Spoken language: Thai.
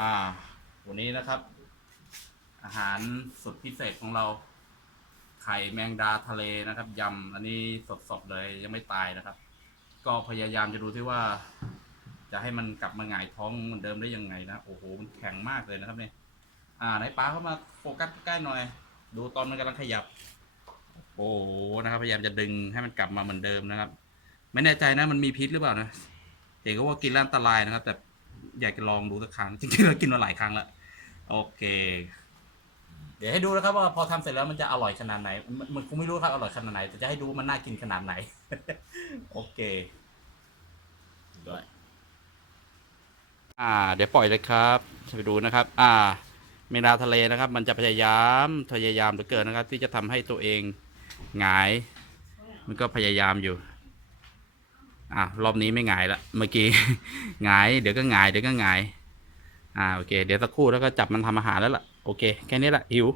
อ่า วันนี้นะครับ อาหารสุดพิเศษของเรา ไข่แมงดาทะเลนะครับยำอันนี้สดๆเลยยังไม่ตายนะครับ ก็พยายามจะดูที่ว่า จะให้มันกลับมาหงายท้องเหมือนเดิมได้ยังไงนะโอ้โหมันแข็งมากเลยนะครับเนี่ยอ่าไหนป้าเข้ามาโฟกัสใกล้ๆหน่อย ดูตอนมันกำลังขยับ โอ้โหนะครับ พยายามจะดึงให้มันกลับมาเหมือนเดิมนะครับ ไม่แน่ใจนะมันมีพิษหรือเปล่านะเด็กก็ว่ากินแล้วอันตรายนะครับ แต่ อยากจะลองดูสักครั้งจริงๆเรากินมาหลายครั้งแล้วโอเค เดี๋ยวให้ดูนะครับว่าพอทำเสร็จแล้วมันจะอร่อยขนาดไหน มันมันคงไม่รู้ครับอร่อยขนาดไหนแต่จะให้ดูว่ามันน่ากินขนาดไหน โอเคด้วยอ่า เดี๋ยวปล่อยเลยครับจะไปดูนะครับ อ่า เมนาทะเลนะครับ มันจะพยายามพยายามเหลือเกินนะครับ ที่จะทำให้ตัวเองหงาย มันก็พยายามอยู่ อะรอบนี้ไม่หงายละเมื่อกี้หงายเดี๋ยวก็หงายเดี๋ยวก็หงายอ่าโอเค เดี๋ยวสักครู่แล้วก็จับมันทำอาหารแล้วล่ะโอเค แค่นี้แหละหิว